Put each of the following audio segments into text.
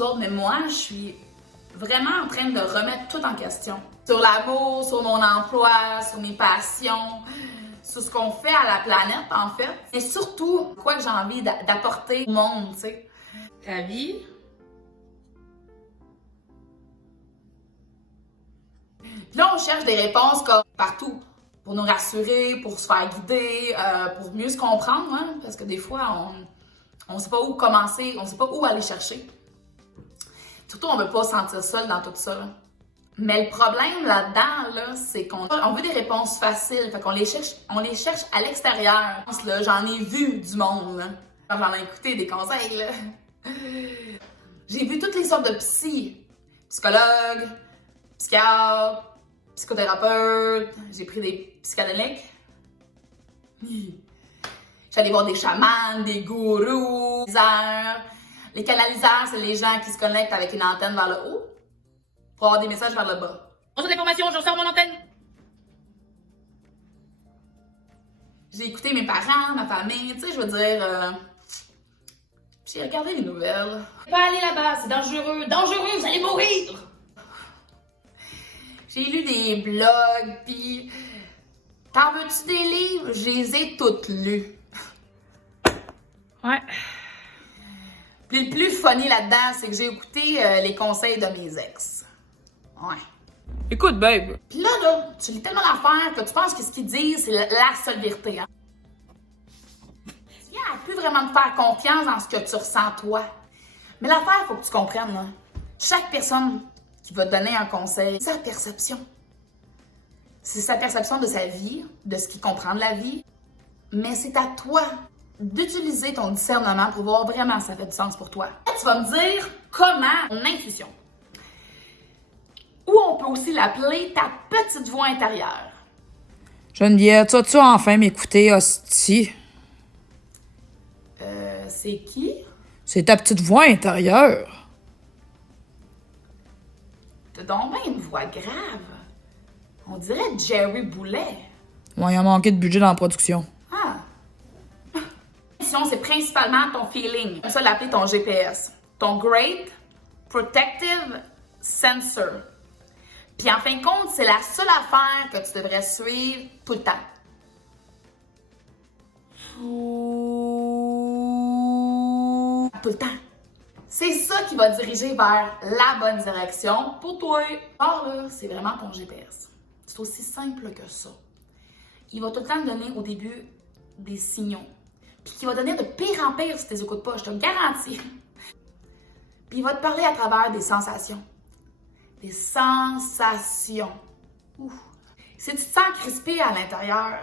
vous autres, mais moi, je suis vraiment en train de remettre tout en question. Sur l'amour, sur mon emploi, sur mes passions, sur ce qu'on fait à la planète, en fait. Et surtout, quoi que j'ai envie d'apporter au monde, tu sais. Ta vie? Puis là, on cherche des réponses comme partout. Pour nous rassurer, pour se faire guider, pour mieux se comprendre, hein, parce que des fois, on sait pas où commencer, on sait pas où aller chercher. Surtout, on veut pas se sentir seul dans tout ça. Là. Mais le problème là-dedans, là, c'est qu'on veut des réponses faciles, fait qu'on les cherche à l'extérieur. J'en ai vu du monde, là. J'en ai écouté des conseils, là. J'ai vu toutes les sortes de psychologues, psychiatres, psychothérapeutes, j'ai pris des psychédéliques. J'allais voir des chamans, des gourous, des canaliseurs. Les canaliseurs, c'est les gens qui se connectent avec une antenne vers le haut pour avoir des messages vers le bas. On reçoit l'information, je sors mon antenne. J'ai écouté mes parents, ma famille, tu sais, je veux dire... J'ai regardé les nouvelles. Pas aller là-bas, c'est dangereux, dangereux, vous allez mourir. J'ai lu des blogs, pis... T'en veux-tu des livres? Je les ai toutes lus. Ouais. Puis le plus funny là-dedans, c'est que j'ai écouté les conseils de mes ex. Ouais. Écoute, babe. Puis là, tu lis tellement d'affaires que tu penses que ce qu'ils disent, c'est la seule vérité. Hein? Tu viens à plus vraiment te faire confiance dans ce que tu ressens toi. Mais l'affaire, il faut que tu comprennes, là. Chaque personne qui va te donner un conseil, c'est sa perception. C'est sa perception de sa vie, de ce qu'il comprend de la vie. Mais c'est à toi d'utiliser ton discernement pour voir vraiment si ça fait du sens pour toi. Là, tu vas me dire comment ton intuition. Ou on peut aussi l'appeler ta petite voix intérieure. Geneviève, tu vas-tu enfin m'écouter, hostie? C'est qui? C'est ta petite voix intérieure. T'as donc bien une voix grave. On dirait Jerry Boulet. Ouais, il a manqué de budget dans la production. Ah. Sinon, c'est principalement ton feeling. On peut l'appeler ton GPS. Ton Great Protective Sensor. Puis en fin de compte, c'est la seule affaire que tu devrais suivre tout le temps. Tout le temps. C'est ça qui va diriger vers la bonne direction pour toi. Or là, c'est vraiment ton GPS. C'est aussi simple que ça. Il va tout le temps te donner au début des signaux. Puis qui va donner de pire en pire si tu les écoutes pas, je te le garantis. Puis il va te parler à travers des sensations. Des sensations. Ouf. Si tu te sens crispé à l'intérieur,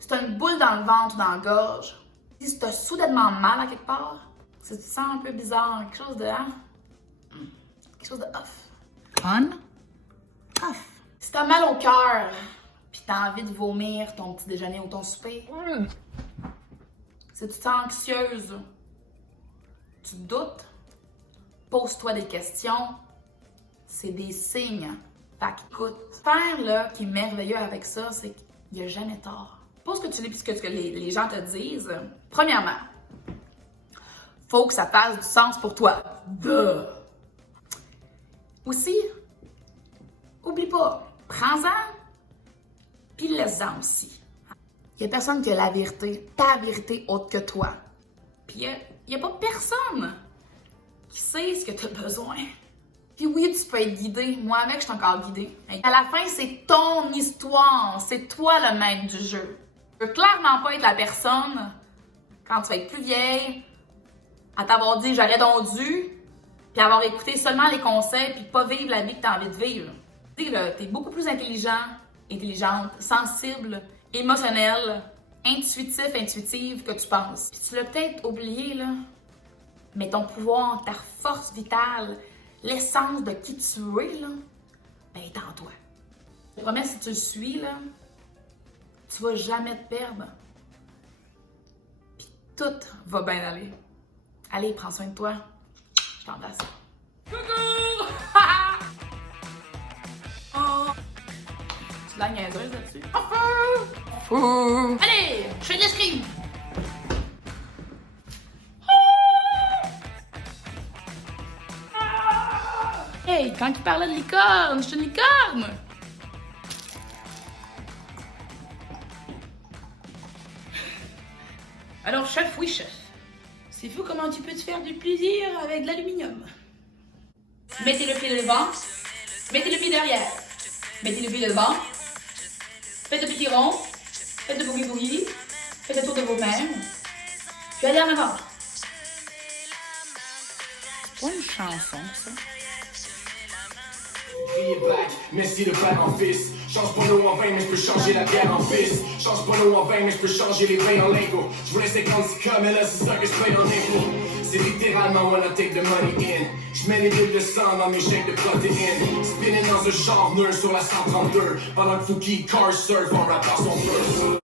si tu as une boule dans le ventre ou dans la gorge, si tu as soudainement mal à quelque part, si tu te sens un peu bizarre, quelque chose de... Hein? Quelque chose de off. On? Off. Si tu as mal au cœur, puis tu as envie de vomir ton petit déjeuner ou ton souper, si tu te sens anxieuse, tu doutes, pose-toi des questions, c'est des signes. Fait qu'écoute, faire là qui est merveilleux avec ça, c'est qu'il n'y a jamais tort. Pose ce que tu lis puisque ce que les gens te disent. Premièrement, faut que ça fasse du sens pour toi. Duh. Aussi, oublie pas, prends-en, puis laisse-en aussi. Il n'y a personne qui a la vérité, ta vérité autre que toi. Puis il n'y a pas personne qui sait ce que tu as besoin. Puis oui, tu peux être guidé. Moi, avec, je suis encore guidée. À la fin, c'est ton histoire. C'est toi le maître du jeu. Tu peux clairement pas être la personne, quand tu vas être plus vieille, à t'avoir dit « j'aurais donc dû », puis avoir écouté seulement les conseils, puis pas vivre la vie que tu as envie de vivre. Tu sais, t'es beaucoup plus intelligente, sensible, émotionnelle, intuitive que tu penses. Puis tu l'as peut-être oublié, là, mais ton pouvoir, ta force vitale, l'essence de qui tu es, là, ben, est en toi. Je te promets, si tu le suis, là, tu vas jamais te perdre. Puis tout va bien aller. Allez, prends soin de toi. Je t'embrasse. Coucou! Oh! Tu la niaiseuse là-dessus? Allez, je fais de l'escrime! Hey, quand il parlait de licorne, je suis une licorne! Alors, chef, oui, chef. C'est fou comment tu peux te faire du plaisir avec de l'aluminium. Mettez le pied devant, mettez le pied derrière. Mettez le pied devant, faites le petit rond, faites le boogie-boogie, faites le tour de vos mains, puis allez en avant. C'est pas une chanson, ça. Crier black, merci le père en fils. Change pas l'eau en vin, mais je peux changer la bière en fils. Change pas l'eau en vin, mais je peux changer les vins en lingots. Je voulais 50 cas, mais là c'est ça que je paye en impôts. C'est littéralement when I take the money in. Je mets les bulles de sang dans mes shakes de protéines. Spinning dans un char nœud sur la 132. Pendant que Fouki car surf en rappant son verse.